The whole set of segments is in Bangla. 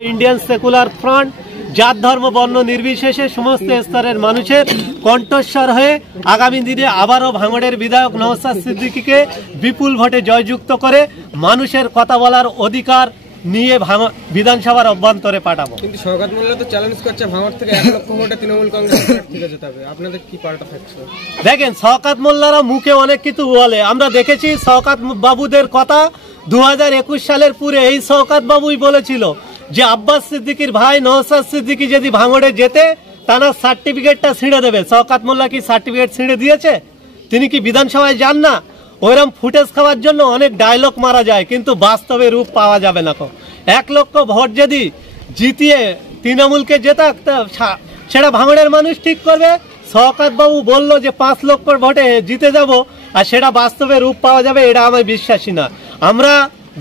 इंडियन सेकुलर फ्रंट जात धर्म वर्ण निर्विशेषे समस्त स्तरेर मानुषेर कण्ठस्वर हये आगामी दिने आबारो भांगड़ेर विधायक नौशाद सिद्दीकीके विपुल भोटे जययुक्त करे मानुषेर कथा बलार अधिकार निये विधानसभार अभ्यन्तरे पाठाबो। किन्तु शौकत मोल्ला तो চ্যালেঞ্জ করছে ভাঙড় থেকে 1 লক্ষ ভোটে তৃণমূল কংগ্রেস থেকে জেতাবে, আপনাদের কি পাল্টা থাকছে? দেখেন শওকত মোল্লারা মুখে অনেক কিছু বলে, আমরা দেখেছি শওকত বাবুদের কথা 2021 সালের পুরে এই শওকত বাবুই বলেছিল যে আব্বাস সিদ্দিকীর ভাই নওশাদ সিদ্দিকী যদি ভাঙড়ে যেতে তার সার্টিফিকেটটা ছিঁড়ে দেবে। শওকত মোল্লা কি সার্টিফিকেট ছিঁড়ে দিয়েছে? তিনি কি বিধানসভায় যান না? ওইরকম ফুটেজ খাওয়ার জন্য অনেক ডায়লগ মারা যায় কিন্তু বাস্তবে রূপ পাওয়া যাবে না। 1 লক্ষ ভোট যদি জিতিয়ে তৃণমূলকে জেতা সেটা ভাঙড়ের মানুষ ঠিক করবে। শওকত বাবু বলল যে 5 লক্ষ ভোটে জিতে যাব আর সেটা বাস্তবে রূপ পাওয়া যাবে, এটা আমি বিশ্বাসী না। আমরা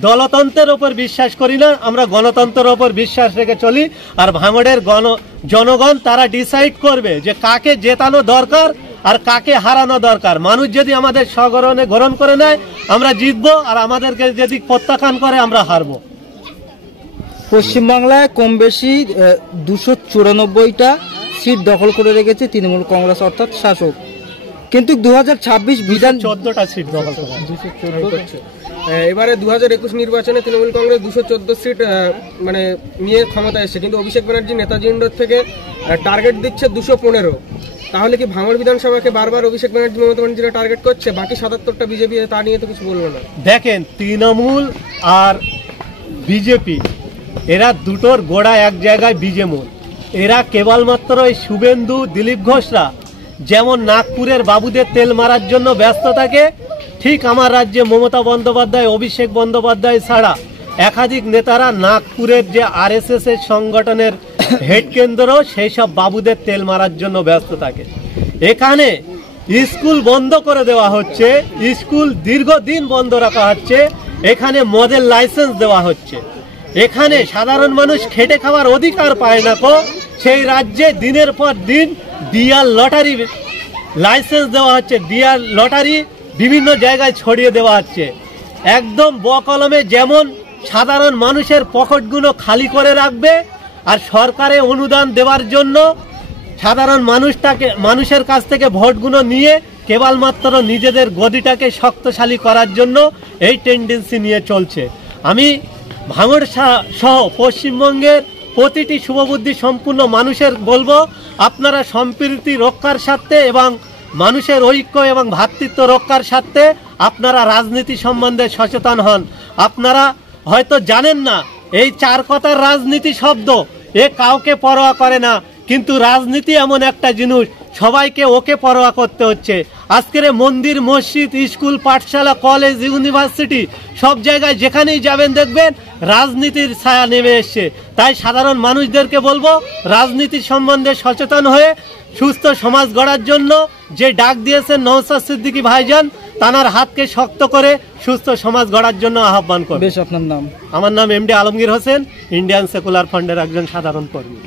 দলতন্ত্রের ওপর বিশ্বাস করি না, আমরা গণতন্ত্রের ওপর বিশ্বাস রেখে চলি। আর ভাঙড়ের জনগণ তারা ডিসাইড করবে যে কাকে জেতানো দরকার আর কাকে হারানো দরকার। মানুষ যদি আমাদের স্বগ্রহণে গ্রহণ করে নেয় আমরা জিতবো, আর আমাদেরকে যদি প্রত্যাখ্যান করে আমরা হারবো। পশ্চিমবাংলায় কম বেশি 294টা সিট দখল করে রেখেছে তৃণমূল কংগ্রেস অর্থাৎ শাসক, কিন্তু 2026 বিধান 14টা সিট দখল করে। এবারে 2021 নির্বাচনে তৃণমূল কংগ্রেস 214 সিট মানে নিয়ে ক্ষমতায় এসেছে, কিন্তু অভিষেক ব্যানার্জি নেতাজি ইন্ডোর থেকে টার্গেট দিচ্ছে 215। তাহলে কি ভাঙড় বিধানসভাকে বারবার অভিষেক ব্যানার্জি মমতা ব্যানার্জিরা টার্গেট করছে? বাকি 77টা বিজেপি, তা নিয়ে তো কিছু বললো না। দেখেন তৃণমূল আর বিজেপি এরা দুটোর গোড়া এক জায়গায় বিজেমূল। এরা কেবলমাত্র এই শুভেন্দু দিলীপ ঘোষরা যেমন নাগপুরের বাবুদের তেল মারার জন্য ব্যস্ত থাকে, ঠিক আমার রাজ্যে মমতা বন্দ্যোপাধ্যায় অভিষেক বন্দ্যোপাধ্যায় ছাড়া একাধিক নেতারা নাগপুরের যে আরএসএস এর সংগঠনের হেড কেন্দ্র সেই সব বাবুদের তেল মারার জন্য ব্যস্ত থাকে। এখানে স্কুল বন্ধ করে দেওয়া হচ্ছে, স্কুল দীর্ঘদিন বন্ধ রাখা হচ্ছে, এখানে মদের লাইসেন্স দেওয়া হচ্ছে, এখানে সাধারণ মানুষ খেটে খাওয়ার অধিকার পায় না। সেই রাজ্যে দিনের পর দিন ডিআর লটারি লাইসেন্স দেওয়া হচ্ছে, ডিআর লটারি বিভিন্ন জায়গায় ছড়িয়ে দেওয়া হচ্ছে। একদম বকলমে যেমন সাধারণ মানুষের পকেটগুলো খালি করে রাখবে আর সরকারে অনুদান দেওয়ার জন্য সাধারণ মানুষের কাছ থেকে ভোটগুলো নিয়ে কেবলমাত্র নিজেদের গদিটাকে শক্তিশালী করার জন্য এই টেন্ডেন্সি নিয়ে চলছে। আমি ভাঙড় সহ পশ্চিমবঙ্গের প্রতিটি শুভবুদ্ধি সম্পূর্ণ মানুষের বলবো, আপনারা সম্প্রীতি রক্ষার স্বার্থে এবং মানুষের ঐক্য এবং ভ্রাতৃত্ব রক্ষার স্বার্থে আপনারা রাজনীতি সম্বন্ধে সচেতন হন। আপনারা হয়তো জানেন না এই 4 কথার রাজনীতি শব্দ এ কাউকে পরোয়া করে না, কিন্তু রাজনীতি এমন একটা জিনিস সবাইকে ওকে পরোয়া করতে হচ্ছে। আজকের মন্দির মসজিদ স্কুল পাঠশালা কলেজ ইউনিভার্সিটি সব জায়গায় যেখানেই যাবেন দেখবেন রাজনীতির ছায়া নেমে এসছে। তাই সাধারণ মানুষদেরকে বলবো রাজনীতি সম্বন্ধে সচেতন হয়ে সুস্থ সমাজ গড়ার জন্য যে ডাক দিয়েছেন নওশাদ সিদ্দিকী ভাইজান, তানার হাতকে শক্ত করে সুস্থ সমাজ গড়ার জন্য আহ্বান করবেন। আপনার নাম? আমার নাম MD Alamgir Hossain, Indian secular ফ্রন্টের একজন সাধারণ কর্মী।